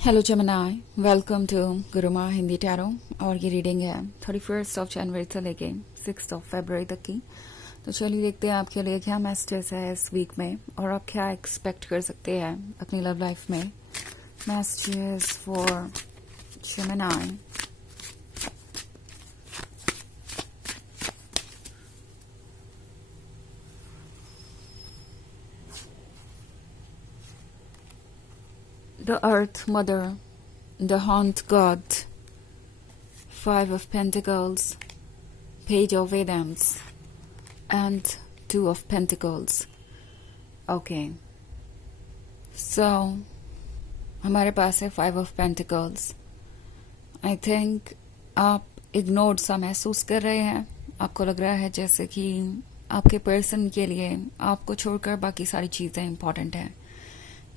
Hello जमनाई, welcome to Guruma Hindi tarot. और ये रीडिंग है 31 जनवरी से लेके 6 फरवरी तक की। तो चलिए देखते हैं आपके लिए क्या मैसेजेस है इस वीक में और आप क्या एक्सपेक्ट कर सकते हैं अपनी लव लाइफ में। Messages for जमनाई। The Earth Mother, the Haunt God, Five of Pentacles, Page of Wands, and Two of Pentacles. Okay. So, हमारे पास है five of pentacles. I think आप इग्नोर्ड सा महसूस कर रहे हैं। आपको लग रहा है जैसे कि आपके पर्सन के लिए आपको छोड़कर बाकी सारी चीज़ें इंपॉर्टेंट हैं।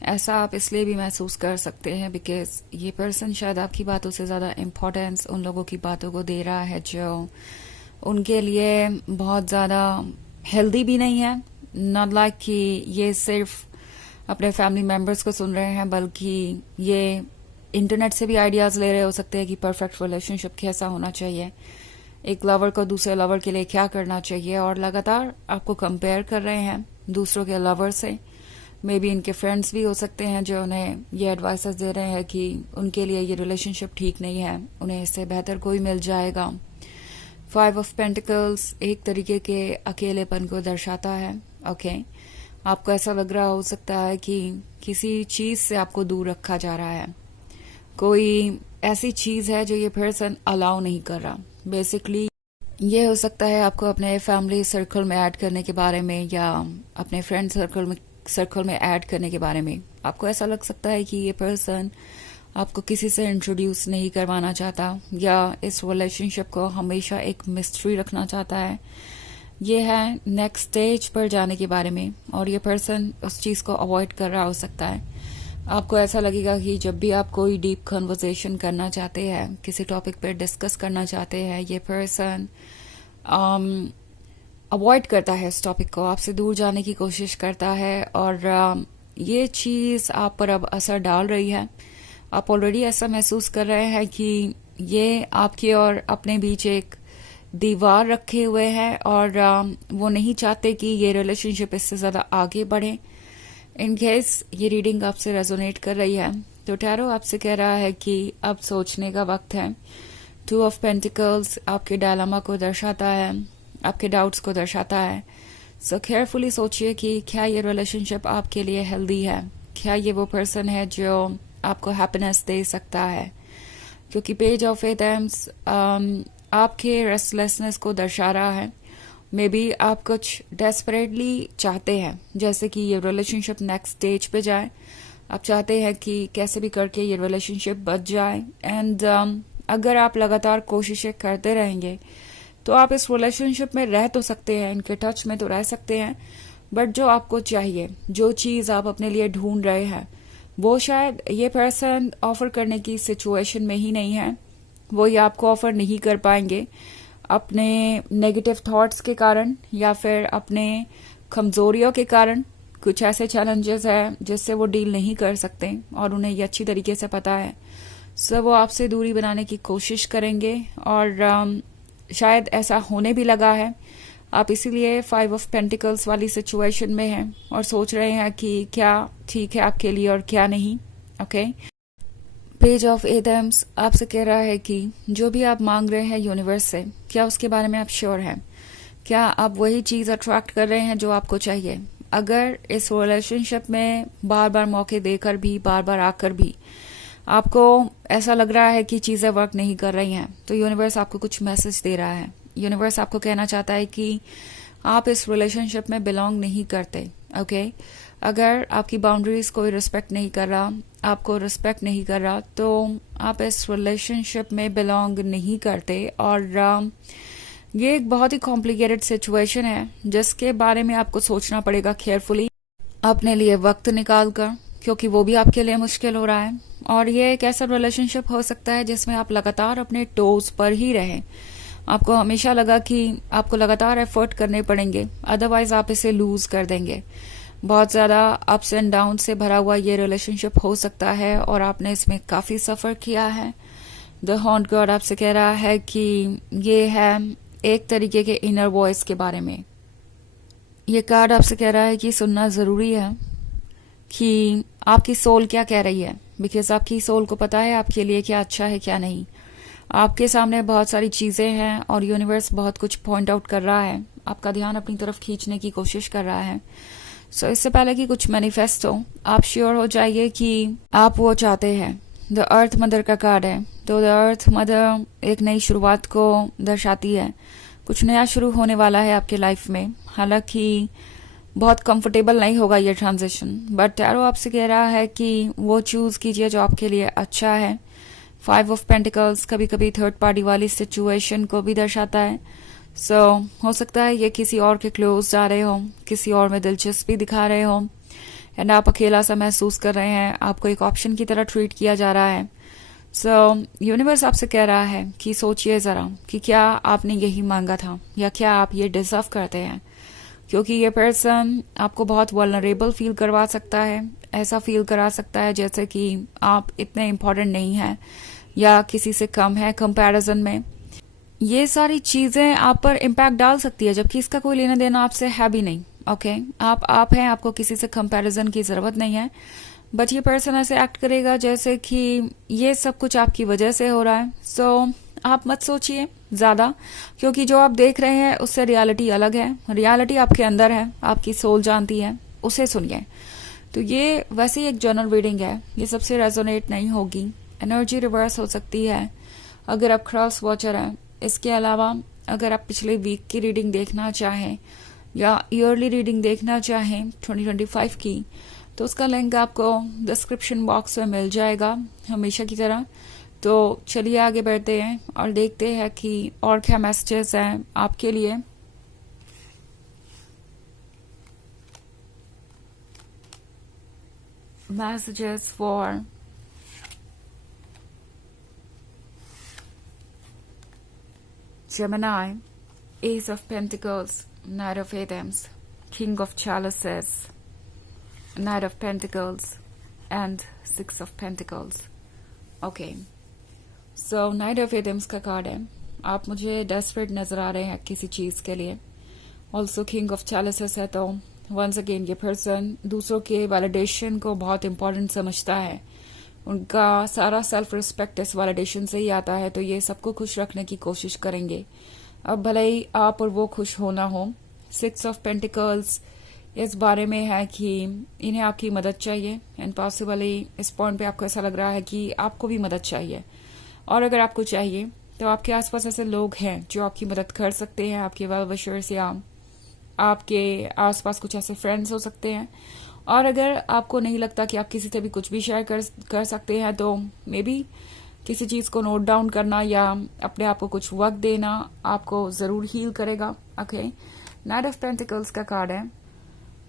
ऐसा आप इसलिए भी महसूस कर सकते हैं बिकॉज ये पर्सन शायद आपकी बातों से ज़्यादा इम्पोर्टेंस उन लोगों की बातों को दे रहा है जो उनके लिए बहुत ज़्यादा हेल्दी भी नहीं है। नॉट लाइक कि ये सिर्फ अपने फैमिली मेम्बर्स को सुन रहे हैं, बल्कि ये इंटरनेट से भी आइडियाज़ ले रहे हो सकते हैं कि परफेक्ट रिलेशनशिप कैसा होना चाहिए, एक लवर को दूसरे लवर के लिए क्या करना चाहिए, और लगातार आपको कंपेयर कर रहे हैं दूसरों के लवर से। मे बी इनके फ्रेंड्स भी हो सकते हैं जो उन्हें ये एडवाइसेस दे रहे हैं कि उनके लिए ये रिलेशनशिप ठीक नहीं है, उन्हें इससे बेहतर कोई मिल जाएगा। फाइव ऑफ पेंटिकल्स एक तरीके के अकेलेपन को दर्शाता है। ओके, आपको ऐसा लग रहा हो सकता है कि किसी चीज से आपको दूर रखा जा रहा है, कोई ऐसी चीज है जो ये पर्सन अलाउ नहीं कर रहा। बेसिकली ये हो सकता है आपको अपने फैमिली सर्कल में ऐड करने के बारे में या अपने फ्रेंड सर्कल में ऐड करने के बारे में। आपको ऐसा लग सकता है कि ये पर्सन आपको किसी से इंट्रोड्यूस नहीं करवाना चाहता या इस रिलेशनशिप को हमेशा एक मिस्ट्री रखना चाहता है। ये है नेक्स्ट स्टेज पर जाने के बारे में और ये पर्सन उस चीज़ को अवॉइड कर रहा हो सकता है। आपको ऐसा लगेगा कि जब भी आप कोई डीप कन्वर्सेशन करना चाहते हैं, किसी टॉपिक पर डिस्कस करना चाहते हैं, ये पर्सन अवॉइड करता है इस टॉपिक को, आपसे दूर जाने की कोशिश करता है। और ये चीज़ आप पर अब असर डाल रही है। आप ऑलरेडी ऐसा महसूस कर रहे हैं कि ये आपके और अपने बीच एक दीवार रखे हुए हैं और वो नहीं चाहते कि ये रिलेशनशिप इससे ज़्यादा आगे बढ़े। इन केस ये रीडिंग आपसे रेजोनेट कर रही है तो टैरो आपसे कह रहा है कि अब सोचने का वक्त है। टू ऑफ पेंटिकल्स आपके डायलामा को दर्शाता है, आपके डाउट्स को दर्शाता है। सो केयरफुली सोचिए कि क्या ये रिलेशनशिप आपके लिए हेल्दी है, क्या ये वो पर्सन है जो आपको हैप्पीनेस दे सकता है। क्योंकि पेज ऑफ एम्स आपके रेस्टलेसनेस को दर्शा रहा है। मे बी आप कुछ डेस्परेटली चाहते हैं जैसे कि ये रिलेशनशिप नेक्स्ट स्टेज पे जाए। आप चाहते हैं कि कैसे भी करके ये रिलेशनशिप बच जाए। एंड अगर आप लगातार कोशिशें करते रहेंगे तो आप इस रिलेशनशिप में रह तो सकते हैं, इनके टच में तो रह सकते हैं, बट जो आपको चाहिए, जो चीज़ आप अपने लिए ढूंढ रहे हैं, वो शायद ये पर्सन ऑफर करने की सिचुएशन में ही नहीं है। वो ये आपको ऑफर नहीं कर पाएंगे अपने नेगेटिव थॉट्स के कारण या फिर अपने कमजोरियों के कारण। कुछ ऐसे चैलेंजेस हैं जिससे वो डील नहीं कर सकते और उन्हें ये अच्छी तरीके से पता है। सो वो आपसे दूरी बनाने की कोशिश करेंगे और शायद ऐसा होने भी लगा है। आप इसीलिए फाइव ऑफ पेंटिकल्स वाली सिचुएशन में हैं और सोच रहे हैं कि क्या ठीक है आपके लिए और क्या नहीं। ओके, पेज ऑफ एम्स आपसे कह रहा है कि जो भी आप मांग रहे हैं यूनिवर्स से, क्या उसके बारे में आप श्योर हैं? क्या आप वही चीज़ अट्रैक्ट कर रहे हैं जो आपको चाहिए? अगर इस रिलेशनशिप में बार बार मौके देकर भी, बार बार आकर भी आपको ऐसा लग रहा है कि चीज़ें वर्क नहीं कर रही हैं, तो यूनिवर्स आपको कुछ मैसेज दे रहा है। यूनिवर्स आपको कहना चाहता है कि आप इस रिलेशनशिप में बिलोंग नहीं करते। ओके, अगर आपकी बाउंड्रीज कोई रिस्पेक्ट नहीं कर रहा, आपको रिस्पेक्ट नहीं कर रहा, तो आप इस रिलेशनशिप में बिलोंग नहीं करते। और ये एक बहुत ही कॉम्प्लिकेटेड सिचुएशन है जिसके बारे में आपको सोचना पड़ेगा केयरफुली, अपने लिए वक्त निकाल कर, क्योंकि वो भी आपके लिए मुश्किल हो रहा है। और ये एक ऐसा रिलेशनशिप हो सकता है जिसमें आप लगातार अपने टोज पर ही रहें। आपको हमेशा लगा कि आपको लगातार एफर्ट करने पड़ेंगे, अदरवाइज आप इसे लूज कर देंगे। बहुत ज़्यादा अप्स एंड डाउन से भरा हुआ ये रिलेशनशिप हो सकता है और आपने इसमें काफ़ी सफ़र किया है। द हॉन्ट गॉड आपसे कह रहा है कि ये है एक तरीके के इनर वॉइस के बारे में। ये कार्ड आपसे कह रहा है कि सुनना ज़रूरी है कि आपकी सोल क्या कह रही है, बिकॉज आपकी सोल को पता है आपके लिए क्या अच्छा है क्या नहीं। आपके सामने बहुत सारी चीज़ें हैं और यूनिवर्स बहुत कुछ पॉइंट आउट कर रहा है, आपका ध्यान अपनी तरफ खींचने की कोशिश कर रहा है। सो इससे पहले कि कुछ मैनिफेस्ट हो, आप श्योर हो जाइए कि आप वो चाहते हैं। द अर्थ मदर का कार्ड है, तो द अर्थ मदर एक नई शुरुआत को दर्शाती है। कुछ नया शुरू होने वाला है आपके लाइफ में। हालांकि बहुत कंफर्टेबल नहीं होगा ये ट्रांजिशन, बट टैरो आपसे कह रहा है कि वो चूज कीजिए जो आपके लिए अच्छा है। 5 ऑफ पेंटिकल्स कभी कभी थर्ड पार्टी वाली सिचुएशन को भी दर्शाता है। सो हो सकता है ये किसी और के क्लोज जा रहे हो, किसी और में दिलचस्पी दिखा रहे हो, एंड आप अकेला सा महसूस कर रहे हैं, आपको एक ऑप्शन की तरह ट्रीट किया जा रहा है। सो यूनिवर्स आपसे कह रहा है कि सोचिए ज़रा कि क्या आपने यही मांगा था या क्या आप ये डिजर्व करते हैं, क्योंकि ये पर्सन आपको बहुत वल्नरेबल फील करवा सकता है। ऐसा फील करा सकता है जैसे कि आप इतने इम्पोर्टेंट नहीं हैं या किसी से कम है कंपैरिजन में। ये सारी चीज़ें आप पर इम्पैक्ट डाल सकती है, जबकि इसका कोई लेना देना आपसे है भी नहीं। ओके, आप हैं, आपको किसी से कंपैरिजन की ज़रूरत नहीं है। बट ये पर्सन ऐसे एक्ट करेगा जैसे कि ये सब कुछ आपकी वजह से हो रहा है। सो आप मत सोचिए ज़्यादा, क्योंकि जो आप देख रहे हैं उससे रियलिटी अलग है। रियलिटी आपके अंदर है, आपकी सोल जानती है, उसे सुनिए। तो ये वैसे ही एक जनरल रीडिंग है, ये सबसे रेजोनेट नहीं होगी। एनर्जी रिवर्स हो सकती है अगर आप क्रॉस वॉचर हैं। इसके अलावा अगर आप पिछले वीक की रीडिंग देखना चाहें या ईयरली रीडिंग देखना चाहें 2025 की, तो उसका लिंक आपको डिस्क्रिप्शन बॉक्स में मिल जाएगा हमेशा की तरह। तो चलिए आगे बढ़ते हैं और देखते हैं कि और क्या मैसेजेस हैं आपके लिए। Messages for Gemini, Ace of Pentacles, Knight of Atoms, King of Chalices, Knight of Pentacles, and 6 of Pentacles. Okay. So Knight of Atoms का कार्ड है। आप मुझे डेस्परेट नजर आ रहे हैं किसी चीज के लिए। ऑल्सो किंग ऑफ चैलिसेस है, तो वंस अगेन ये पर्सन दूसरों के वैलिडेशन को बहुत इंपॉर्टेंट समझता है। उनका सारा सेल्फ रिस्पेक्ट इस वैलिडेशन से ही आता है, तो ये सबको खुश रखने की कोशिश करेंगे। अब भले ही आप और वो खुश होना हो। 6 ऑफ पेंटिकल्स इस बारे में है कि इन्हें आपकी मदद चाहिए, एंड पॉसिबली इस पॉइंट पे आपको ऐसा लग रहा है कि आपको भी मदद चाहिए। और अगर आपको चाहिए तो आपके आसपास ऐसे लोग हैं जो आपकी मदद कर सकते हैं, आपके वेल विशर्स या आपके आसपास कुछ ऐसे फ्रेंड्स हो सकते हैं। और अगर आपको नहीं लगता कि आप किसी से भी कुछ भी शेयर कर सकते हैं, तो मे बी किसी चीज़ को नोट डाउन करना या अपने आप को कुछ वक्त देना आपको ज़रूर हील करेगा। ओके, नाइट ऑफ पेंटिकल्स का कार्ड है।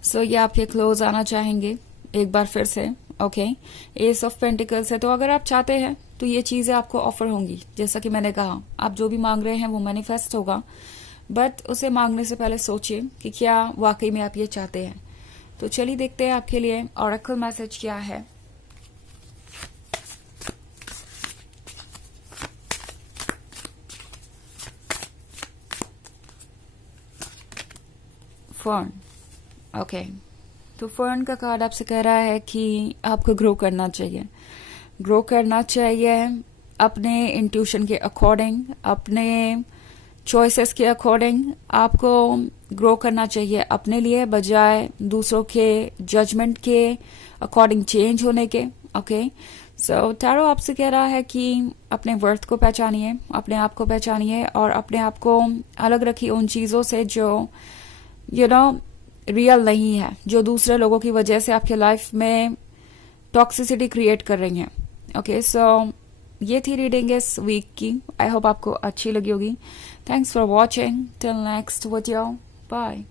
सो ये आपके क्लोज आना चाहेंगे एक बार फिर से। ओके, एस ऑफ पेंटिकल्स है, तो अगर आप चाहते हैं तो ये चीज़ें आपको ऑफर होंगी। जैसा कि मैंने कहा, आप जो भी मांग रहे हैं वो मैनिफेस्ट होगा, बट उसे मांगने से पहले सोचिए कि क्या वाकई में आप ये चाहते हैं। तो चलिए देखते हैं आपके लिए ऑरेकल मैसेज क्या है। फर्न, ओके, तो फर्न का कार्ड आपसे कह रहा है कि आपको ग्रो करना चाहिए। ग्रो करना चाहिए अपने इंट्यूशन के अकॉर्डिंग, अपने चॉइसेस के अकॉर्डिंग। आपको ग्रो करना चाहिए अपने लिए, बजाय दूसरों के जजमेंट के अकॉर्डिंग चेंज होने के। ओके, सो टैरो आपसे कह रहा है कि अपने वर्थ को पहचानिए, अपने आप को पहचानिए और अपने आप को अलग रखिए उन चीज़ों से जो रियल नहीं है, जो दूसरे लोगों की वजह से आपके लाइफ में टॉक्सिसिटी क्रिएट कर रही हैं। ओके, सो ये थी रीडिंग इस वीक की। आई होप आपको अच्छी लगी होगी। Thanks for watching. Till next video, bye.